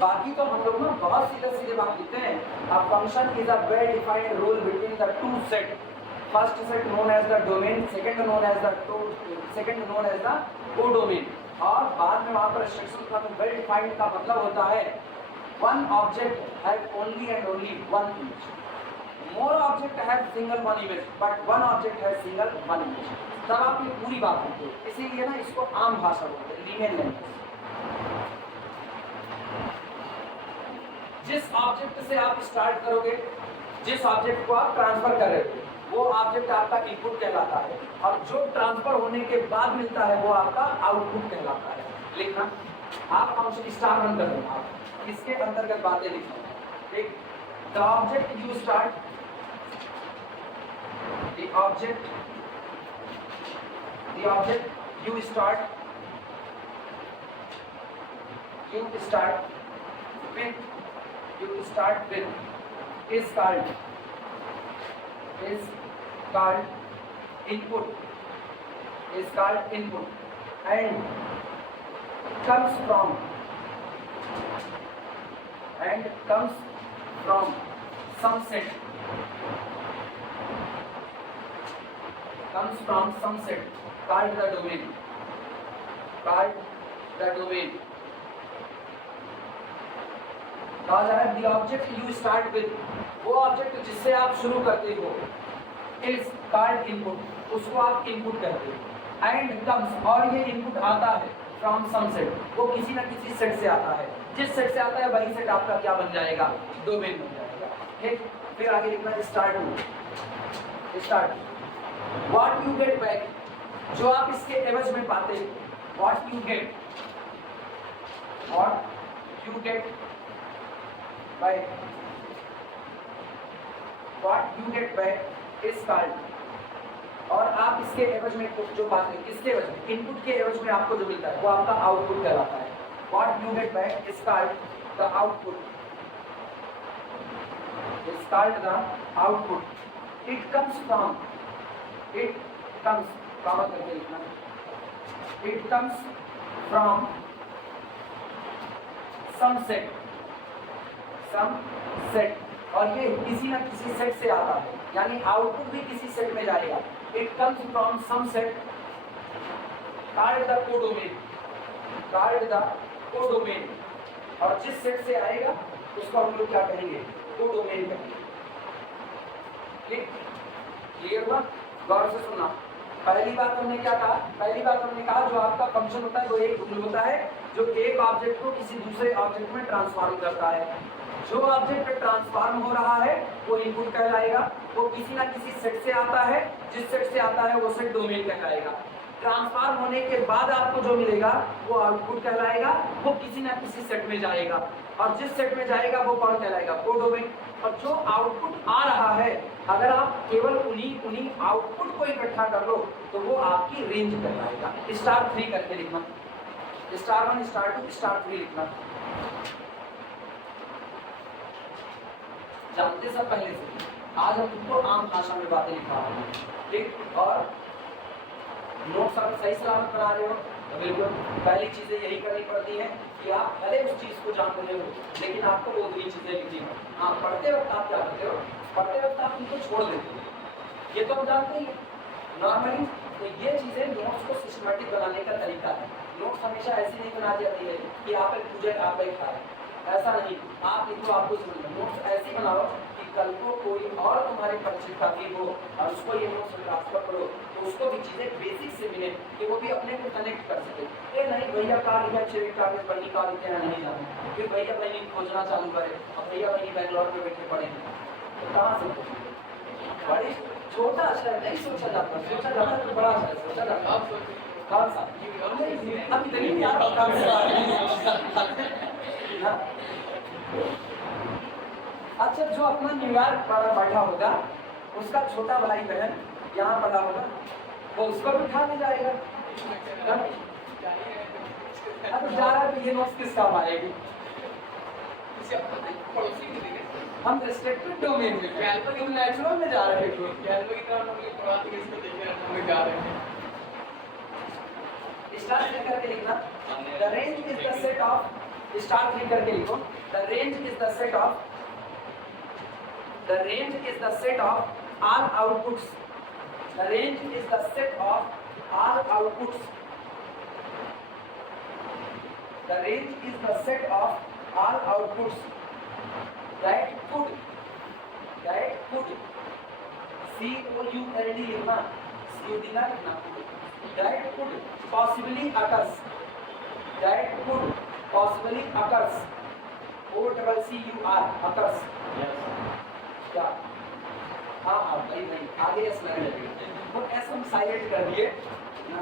बाकी तो हम लोग ना बहुत सीधे सीधे बात लिखते हैं। A function is a well defined rule between the two set, first set known as the domain, second known as the codomain. और बाद में वहां पर रिस्ट्रिक्शन का तो वेल डिफाइंड का मतलब होता है one object have only and only one image, more object have single one image but one object have single one image. तब आप ये पूरी बात होती है, इसीलिए ना इसको आम भाषा बोलते हैं, लीनियर लैंग्वेज। जिस ऑब्जेक्ट से आप स्टार्ट करोगे, जिस ऑब्जेक्ट को आप ट्रांसफर कर रहे हो, वो ऑब्जेक्ट आपका इनपुट कहलाता है, और जो ट्रांसफर होने के बाद मिलता है वो आपका आउटपुट कहलाता है। लिखना, आप फंक्शन स्टार रन कर देना, आप इसके अंतर्गत बातें लिखना। ठीक, the object you start, the object you start with is called input, and comes from some set, called the domain, कहा जा रहा है the object you start with, वो ऑब्जेक्ट जिससे आप शुरू करते हो, इज कॉल्ड इनपुट, उसको आप इनपुट कहते हो। एंड कम्स, और ये इनपुट आता है फ्रॉम सम सेट, वो किसी ना किसी सेट से आता है, जिस सेट से आता है वही सेट आपका क्या बन जाएगा, डोमेन बन जाएगा। ठीक, फिर आगे लिखना start what you get back, जो आप इसके एवज में पाते हो, what you get back is called, और आप इसके एवज में जो पाते हैं, किसके एवज में, इनपुट के एवज में आपको जो मिलता है वो आपका आउटपुट कहलाता है। What you get back is called the output, it comes comma करके लिखना, it comes from some set, और ये किसी ना किसी सेट से आता है, यानी आउटपुट भी किसी सेट में जाएगा। It comes from some set called the codomain, और जिस सेट से आएगा उसको हम लोग क्या कहेंगे, कोडोमेन कहेंगे। ठीक, क्लियर हुआ? गौर से सुनना। पहली बात हमने क्या कहा, जो आपका फंक्शन होता है वो एक रूल होता है जो एक ऑब्जेक्ट को किसी दूसरे ऑब्जेक्ट में ट्रांसफॉर्म करता है। जो ऑब्जेक्ट ट्रांसफॉर्म हो रहा है वो इनपुट कहलाएगा, वो किसी ना किसी सेट से आता है, जिस सेट से आता है वो सेट डोमेन कहलाएगा। ट्रांसफॉर्म होने के बाद आपको जो मिलेगा वो आउटपुट कहलाएगा, वो किसी ना किसी सेट में जाएगा, और जिस सेट में जाएगा वो कौन कहलाएगा, कोडोमेन। और जो आउटपुट आ रहा है, अगर आप केवल उन्हीं आउटपुट को इकट्ठा कर लो तो वो आपकी रेंज कहलाएगा। स्टार 3 करके लिखना, स्टार 1, स्टार 2, स्टार 3 लिखना। जानते सब पहले से, आज हम तुमको आम भाषा में बातें लिखा रहे हैं। ठीक, और नोट्स आप सही सलामत बना रहे हो तो बिल्कुल पहली चीजें यही करनी पड़ती है कि आप भले उस चीज को जान रहे हो लेकिन आपको वो दूसरी चीजें लिखनी हो। हाँ, पढ़ते वक्त आप क्या करते हो, पढ़ते वक्त आप उनको छोड़ देते हो, ये तो हम जानते ही नॉर्मली। तो ये चीजें नोट्स को सिस्टमेटिक बनाने का तरीका है। नोट्स हमेशा ऐसी नहीं बना जाती है कि आप एक पूजा आप एक खाए, ऐसा नहीं। आप इनको आपको समझना, नोट्स ऐसी बनाओ कि कल को कोई और तुम्हारे परिचित का भी हो और उसको ये नोट्स ट्रांसफर करो तो उसको भी चीज़ें बेसिक से मिले कि वो भी अपने को कनेक्ट कर सके। ये नहीं भैया कहाँ लिखा चेक कागज बहनी कहाँ लिखे हैं नहीं जाने, फिर भैया बहनी खोजना चालू करे और भैया बहनी बैंगलोर में बैठे पड़े तो कहाँ से बड़ी छोटा शहर नहीं सोचा जाता, सोचा जाता तो बड़ा शहर सोचा जाता। कौन सा अब इतनी भी यार अच्छा, जो अपना न्यूयॉर्क पर बैठा होगा उसका छोटा भाई बहन यहाँ पढ़ा होगा वो उसको भी उठा ले जाएगा। अब जा रहा है तो ये नोट्स किस काम आएगी? हम रिस्ट्रिक्टेड डोमेन में, तुम नेचुरल में जा रहे हो। स्टार्ट करके लिखना, the range is the set of star 3 करके लिखो। The range is the set of all outputs. The range is the set of all outputs. The range is the set of all outputs that could COULD लिखना, COD ना लिखना, that could possibly occurs, OCCUR occurs. क्या? हाँ भाई आगे एस लगने लगेगा, वो एस हम साइलेंट कर दिए ना।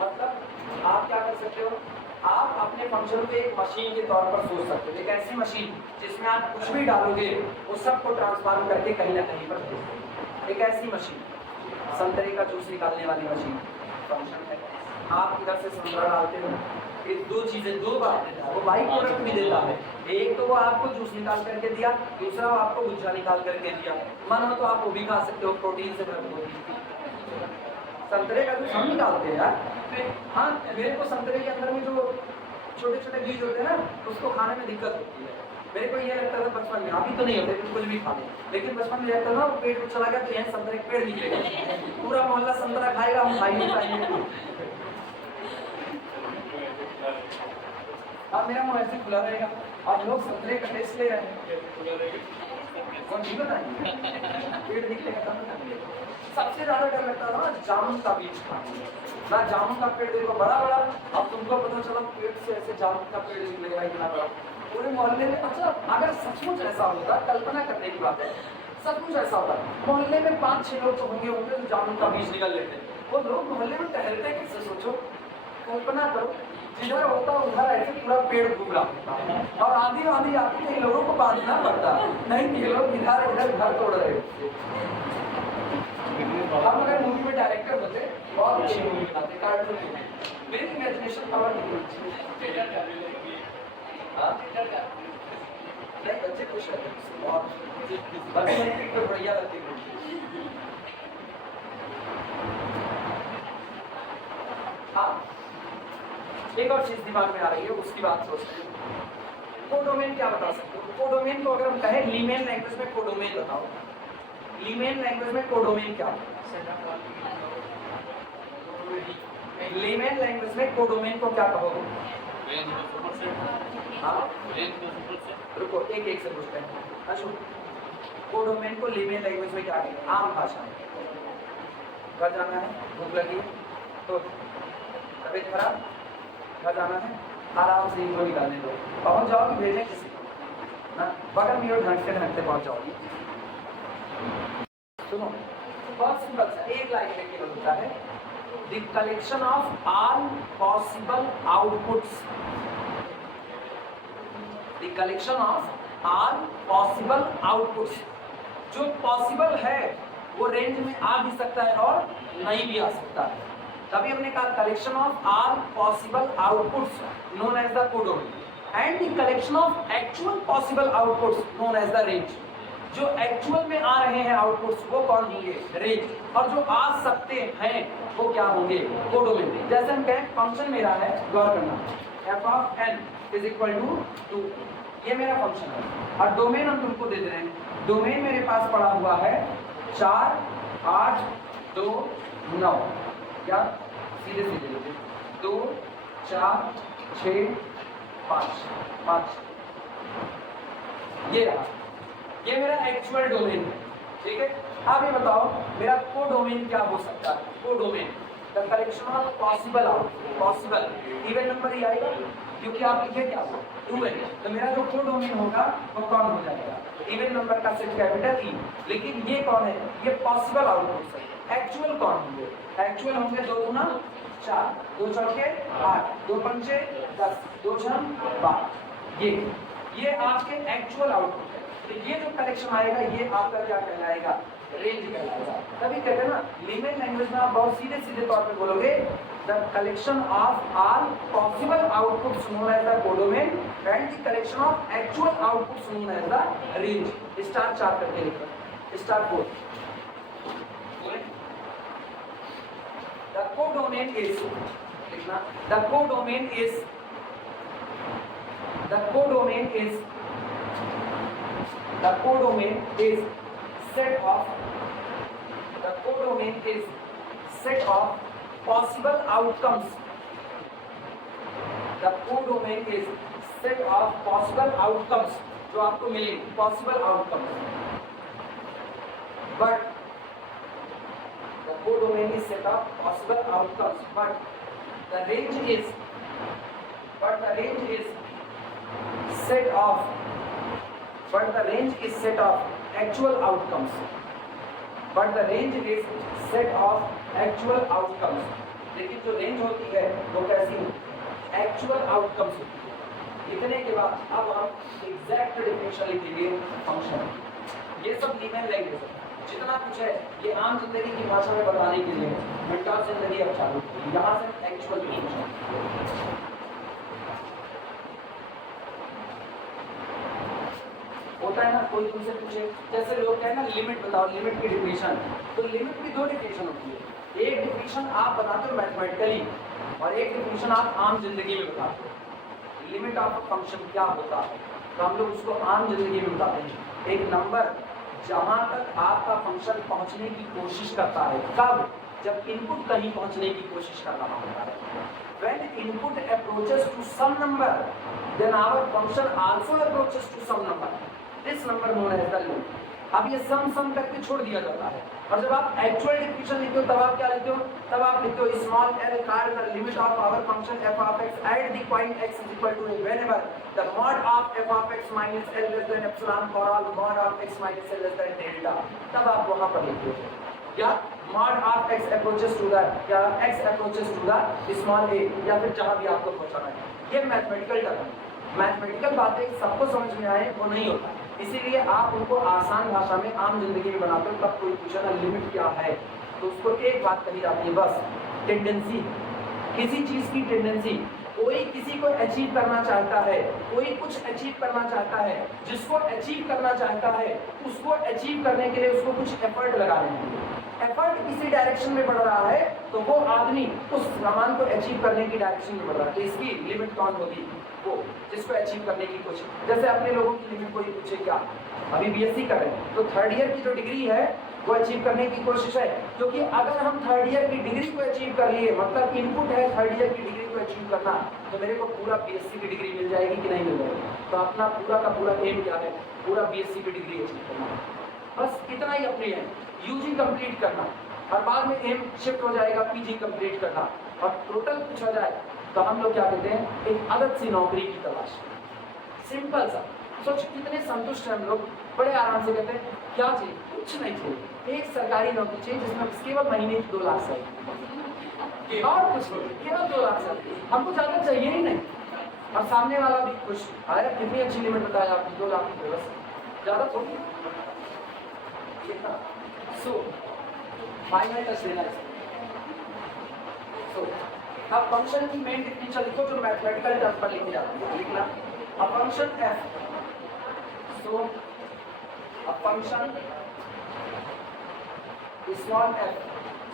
मतलब आप क्या कर सकते हो, आप अपने फंक्शन को एक मशीन के तौर पर सोच सकते हो, एक ऐसी मशीन जिसमें आप कुछ भी डालोगे वो सबको ट्रांसफॉर्म करके कहीं ना कहीं पर भेज देगी। एक ऐसी मशीन, संतरे का जूस निकालने वाली मशीन फंक्शन है। आप इधर से संतरा डालते हो, ये दो चीजें दो बार देता है, वो बाई प्रोडक्ट भी देता है। एक तो वो आपको जूस निकाल करके दिया, दूसरा वो आपको गुच्छा निकाल करके दिया। मन हो तो आप वो भी खा सकते हो, प्रोटीन से भरपूर। संतरे का जूस हम निकालते हैं यार। हाँ, मेरे को संतरे के अंदर में जो छोटे छोटे बीज होते हैं ना, उसको खाने में दिक्कत होती है। मेरे को ये लगता था बचपन में, अभी तो नहीं होते कुछ भी खा ले, लेकिन बचपन में लगता था वो पेट में चला गया तो यहाँ संतरे का पेड़ निकलेगा, पूरा मोहल्ला संतरा खाएगा, हम खाएंगे। अब मेरा मुँह ऐसे खुला रहेगा, अब लोग संतरे का टेस्ट ले रहे हैं, कौन नहीं बताएंगे, पेड़ निकलेगा तब बताएंगे। सबसे ज्यादा डर लगता था ना जामुन का बीज खाने में। ना जामुन का पेड़ देखो बड़ा बड़ा, अब तुमको पता चला पेड़ से ऐसे जामुन का पेड़ निकलेगा इतना बड़ा पूरे मोहल्ले में। अच्छा, अगर सचमुच ऐसा होता, कल्पना करने की बात है, सचमुच ऐसा होता, मोहल्ले में 5-6 लोग तो होंगे जो जामुन का बीज निकल लेते, वो लोग मोहल्ले में टहलते कैसे? सोचो, कल्पना करो, जिधर होता उधर ऐसे पूरा पेड़ घूम रहा होता, और आंधी आती तो इन लोगों को बांधना पड़ता, नहीं ये लोग इधर इधर घर तोड़ रहे होते। हम अगर मूवी में डायरेक्टर होते, बहुत अच्छी मूवी बनाते, कार्टून मूवी। मेरी इमेजिनेशन पावर नहीं, बच्चे खुश रहते हैं और बच्चे बढ़िया लगती है। हाँ, एक और चीज दिमाग में आ रही है, उसकी बात सोचते हैं। कोडोमेन क्या बता सकते हो? कोडोमेन को अगर हम कहें लीमेन लैंग्वेज में कोडोमेन बताओ। लीमेन लैंग्वेज में कोडोमेन क्या होता है? लीमेन लैंग्वेज में कोडोमेन को क्या कहोगे? हाँ, रुको एक एक से पूछते हैं। अच्छा, कोडोमेन को लीमेन लैंग्वेज में क्या कहेंगे? आम भाषा में। घर जाना है, भूख लगी तो, तबीयत खराब, घर जाना है, आराम से इनको निकालने दो, पहुंच जाओगी, भेजें किसी को ना, बगल में ढंगते पहुंच जाओगी। सुनो, बहुत सिंपल सा एक लाइन में केवल होता है, the collection of all possible outputs, the collection of all possible outputs. जो पॉसिबल है वो रेंज में आ भी सकता है और नहीं भी आ सकता है, तभी हमने कहा collection of all possible outputs known as the codomain, and the collection of actual possible outputs known as the range. जो एक्चुअल में आ रहे हैं आउटपुट्स वो कौन होंगे? रेंज। और जो आ सकते हैं वो क्या होंगे? कोडोमेन। जैसे हम कहें फंक्शन मेरा है, गौर करना, f of n is equal to 2, ये मेरा फंक्शन है, और डोमेन हम तुमको दे दे रहे हैं। डोमेन मेरे पास पड़ा हुआ है 4, 8, 2, 9, क्या सीधे सीधे 2, 4, 6, 5, ये रहा, ये मेरा एक्चुअल डोमेन है, ठीक है। अब ये बताओ मेरा कोडोमेन क्या हो सकता है? Codomain the collection of possible output, possible even number ही आएगा, क्योंकि आप लिखे क्या हो 2 है, तो मेरा जो कोडोमेन होगा वो कौन हो जाएगा? इवन नंबर का सेट कैपिटल ई। लेकिन ये कौन है? ये पॉसिबल आउटपुट है। एक्चुअल कौन होंगे? एक्चुअल होंगे 2 गुना 4, 2 चौके 8, 2 पंचे 10, 2 छम 12, ये आपके एक्चुअल आउटपुट है। तो ये जो कलेक्शन आएगा ये आपका क्या कहलाएगा? रेंज कहलाएगा। तभी कहते हैं ना लीमेन लैंग्वेज में आप बहुत सीधे सीधे तौर पे बोलोगे the collection of all possible outputs known as the codomain and the collection of actual outputs known as the range. Star 4 करके लिखो, स्टार 4। कोडोमेन इज, लिखना, the codomain is, the codomain is, the codomain is set of, the codomain is set of possible outcomes, the codomain is set of possible outcomes जो आपको मिले, possible outcomes, but the codomain is set of possible outcomes, but the range is set of, but the range is set of actual outcomes, but the range is set of actual outcomes, लेकिन जो रेंज होती है वो कैसी, एक्चुअल आउटकम्स होती है। लिखने के बाद अब हम एग्जैक्ट डेफिनेशन लिखेंगे फंक्शन। ये सब लीनियर लैंग्वेज जितना कुछ है ये आम जिंदगी की भाषा में बताने के लिए मिनटा जिंदगी अब चालू की, यहाँ से एक्चुअल डेफिनेशन होता है ना। कोई तुमसे पूछे, जैसे लोग कहें ना लिमिट बताओ, लिमिट की डेफिनेशन, तो लिमिट की दो डेफिनेशन होती है, एक डेफिनेशन आप बताते हो मैथमेटिकली और एक डेफिनेशन आप आम जिंदगी में बताते हो। लिमिट ऑफ फंक्शन क्या होता है, तो हम लोग उसको आम जिंदगी में बताते हैं, एक नंबर जहां तक आपका फंक्शन पहुंचने की कोशिश करता है, कब, जब इनपुट कहीं पहुंचने की कोशिश कर रहा होता है। When input approaches to some number, then our function also approaches to some number. This number known as the limit. अब ये सम करके छोड़ दिया जाता है, और जब आप एक्चुअल डिफिनेशन लिखते हो तब आप क्या लिखते हो, तब आप लिखते हो small l called the limit of our function f of x at the point x is equal to a whenever the mod of f of x minus l less than epsilon for all mod of x minus l less than delta, तब आप वहां पर लिखते हो या mod of x approaches to the, या x approaches to the small a, या फिर जहां भी आपको पहुंचाना है। ये मैथमेटिकल टर्म है, मैथमेटिकल बातें सबको समझ में आए वो नहीं होता, इसीलिए आप उनको आसान भाषा में आम जिंदगी में बनाते हो। तब कोई पूछा ना लिमिट क्या है, तो उसको एक बात कही जाती है बस, टेंडेंसी, किसी चीज की टेंडेंसी। कोई किसी को अचीव करना चाहता है, कोई कुछ अचीव करना चाहता है, जिसको अचीव करना चाहता है उसको अचीव करने के लिए उसको कुछ एफर्ट लगाने हैं। एफर्ट किसी डायरेक्शन में बढ़ रहा है तो वो आदमी उस सामान को अचीव करने की डायरेक्शन में बढ़ रहा है, तो इसकी लिमिट कौन होगी, वो जिसको अचीव करने की कोशिश। जैसे अपने लोगों की लिमिट कोई पूछे क्या, अभी बीएससी कर रहे हैं तो थर्ड ईयर की जो डिग्री है वो अचीव करने की कोशिश है, क्योंकि अगर हम थर्ड ईयर की डिग्री को अचीव कर लिए, मतलब इनपुट है थर्ड ईयर की डिग्री को अचीव करना, तो मेरे को पूरा बीएससी की डिग्री मिल जाएगी कि नहीं मिल जाएगी। तो अपना पूरा का पूरा एम क्या है, पूरा बीएससी की डिग्री अचीव करना, बस इतना ही अपने है, यूजी कंप्लीट करना, और बाद में एम शिफ्ट हो जाएगा पीजी कंप्लीट करना, और टोटल पूछा जाए तो हम लोग क्या कहते हैं, एक अलग सी नौकरी की तलाश। सिंपल सा, सोच कितने संतुष्ट हैं हम लोग, बड़े आराम से कहते हैं क्या चाहिए, कुछ नहीं चाहिए, एक सरकारी नौकरी चाहिए जिसमें केवल महीने की 2 लाख चाहिए, और कुछ नहीं, केवल 2 लाख चाहिए, हमको ज़्यादा चाहिए ही नहीं। और सामने वाला भी खुश, अरे कितनी अच्छी लिमिट बताया आपने, 2 लाख की, बस ज़्यादा थोड़ी। सो फाइनल टच लेना है। अब फंक्शन की मेन डिफिनेशन लिखो जो मैथमेटिकल टर्म पर लिखी जाती है, लिखना a function f, so a function small f,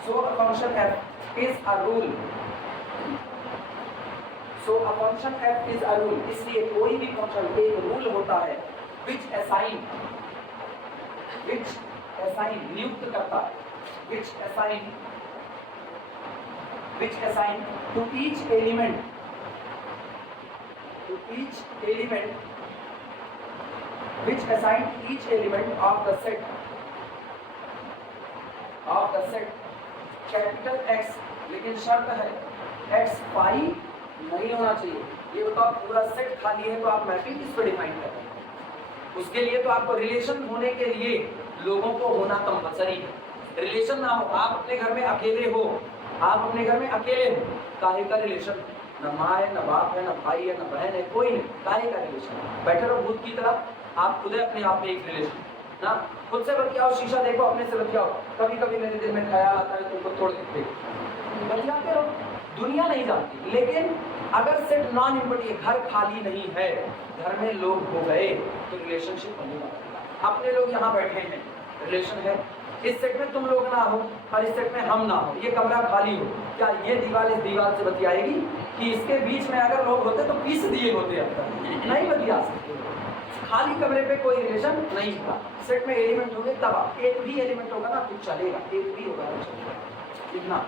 so a function f is a rule, so a function f is a rule, इसलिए कोई भी फंक्शन एक रूल होता है which assign नियुक्त करता है, which assign to each element which assign each element of the set capital X, लेकिन शर्त है X पाई नहीं होना चाहिए। ये बताओ पूरा सेट खाली है तो आप मैपिंग किसको डिफाइन कर रहे हैं, उसके लिए तो आपको रिलेशन होने के लिए लोगों को होना कंपलसरी है। रिलेशन ना हो, आप अपने घर में अकेले हो, काहे का रिलेशन, न माँ है, न बाप है, न भाई है, न बहन है, कोई नहीं, काहे का रिलेशन। बैठे रहो भूत की तरह, आप खुद अपने आप में एक रिलेशन ना, खुद से बतियाओ, शीशा देखो, अपने से बतियाओ। कभी कभी मेरे दिल में ख्याल आता है तुमको तोड़ के बतियाते रहो, दुनिया नहीं जानती। लेकिन अगर सेट नॉन इम्पोर्टेंट, घर खाली नहीं है, घर में लोग हो गए तो रिलेशनशिप बनेगा। अपने लोग यहाँ बैठे हैं, रिलेशन है, इस सेट में तुम लोग ना हो और इस सेट में हम ना हो, ये कमरा खाली हो, क्या ये दीवार इस दीवार से बतियाएगी कि इसके बीच में अगर लोग होते तो पीस दिए होते अब तक? नहीं बतिया सकते। खाली कमरे पे कोई रिलेशन नहीं था। सेट में एलिमेंट होंगे तब एक भी एलिमेंट होगा ना तो चलेगा, एक भी होगा तो चलेगा। इतना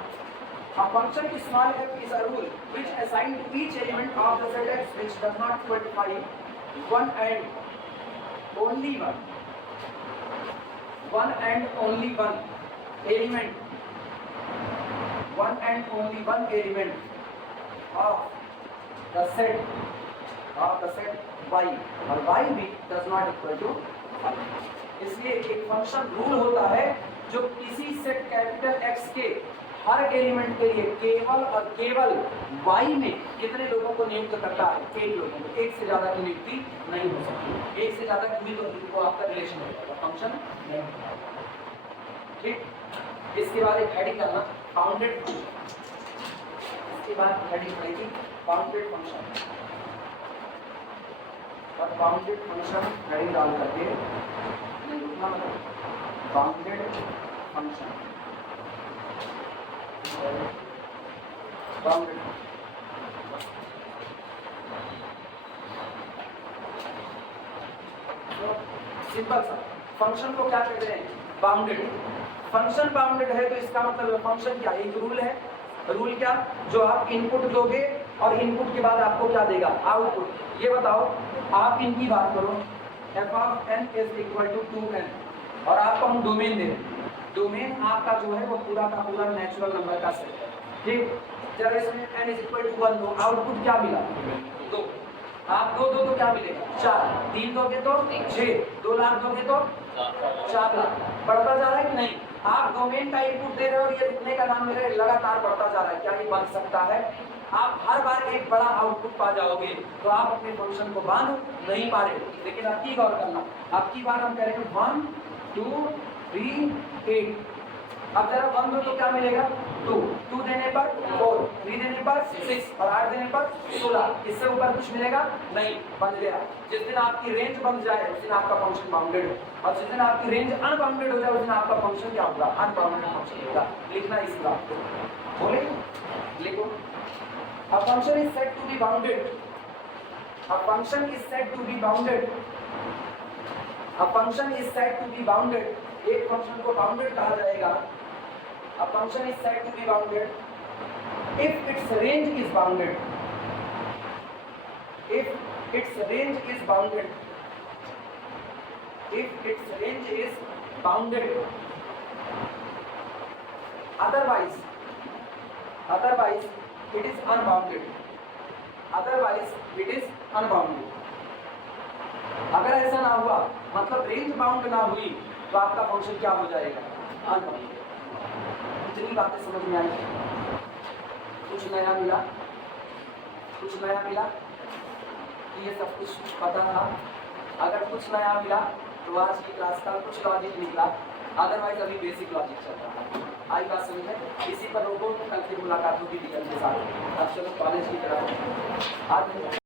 A function small f is a rule which assigned to each element of the set x which does not quantify one and only one element, one and only one element of the set y और y भी does not equal to 1। इसलिए एक फंक्शन रूल होता है जो किसी सेट कैपिटल X के हर एलिमेंट के लिए केवल और केवल y में कितने लोगों को नियुक्त करता है? एक लोगों को। एक से ज्यादा की नियुक्ति नहीं हो सकती। एक से ज्यादा की तो आपका रिलेशन होगा, फंक्शन नहीं होगा। ठीक, इसके बाद एक हेडिंग करना बाउंडेड फंक्शन। इसके बाद हेडिंग पड़ेगी बाउंडेड फंक्शन और बाउंडेड फंक्शन हेडिंग डाल करके लिखना मतलब बाउंडेड फंक्शन बाउंडेड। सिंपल सा फंक्शन को क्या कहते हैं? बाउंडेड। फंक्शन बाउंडेड है तो इसका मतलब फंक्शन क्या? एक रूल है। रूल क्या? जो आप इनपुट दोगे और इनपुट के बाद आपको क्या देगा? आउटपुट। ये बताओ, आप इनकी बात करो, f of n is equal to 2n और आपको हम डोमेन दे रहे हैं। डोमेन आपका जो है वो पूरा का पूरा नेचुरल नंबर का सेट है। ठीक, जब इसमें n is equal to 1 दो, आउटपुट क्या मिला? 2। आप 2 दो तो क्या मिलेगा? 4। 3 दोगे तो 6, 2 लाख दोगे तो 4 लाख। बढ़ता जा रहा है कि नहीं? आप डोमेन का इनपुट दे रहे हो और ये लिखने का नाम मेरे लगातार बढ़ता जा रहा है। क्या ये बन सकता है? आप हर बार एक बड़ा आउटपुट पा जाओगे तो आप अपने फंक्शन को बांध नहीं पा रहे। लेकिन अब की गौर करना, अब की बार हम करेंगे 1 2 3 8। अब जरा 1 दो तो क्या मिलेगा? 2, 2 देने पर 4, 3 देने पर 6 और 8 देने पर 16। इससे ऊपर कुछ मिलेगा नहीं, बन गया। जिस दिन आपकी रेंज बन जाए उस दिन आपका फंक्शन बाउंडेड हो, और जिस दिन आपकी रेंज अनबाउंडेड हो जाए उस दिन आपका फंक्शन क्या होगा? अनबाउंडेड फंक्शन होगा। लिखना इस बात को, बोले लिखो। A function is said to be bounded. A function is said to be bounded. A function is said to be bounded. एक फंक्शन को बाउंडेड कहा जाएगा। A function is said to be bounded if its range is bounded. If its range is bounded. If its range is bounded. Otherwise, it is unbounded. Otherwise, it is unbounded. अगर ऐसा ना हुआ, मतलब रेंज बाउंड ना हुई, तो आपका फंक्शन क्या हो जाएगा? अनबाउंडेड। इतनी बातें समझ में आई? कुछ नया मिला? कुछ नया मिला? ये सब कुछ पता था? अगर कुछ नया मिला तो आज की क्लास का कुछ लॉजिक निकला, अदरवाइज अभी बेसिक लॉजिक चल रहा है। आई बात समझ में? इसी पर रोको, कल की मुलाकात होगी के साथ। अब चलो कॉलेज की तरफ। आज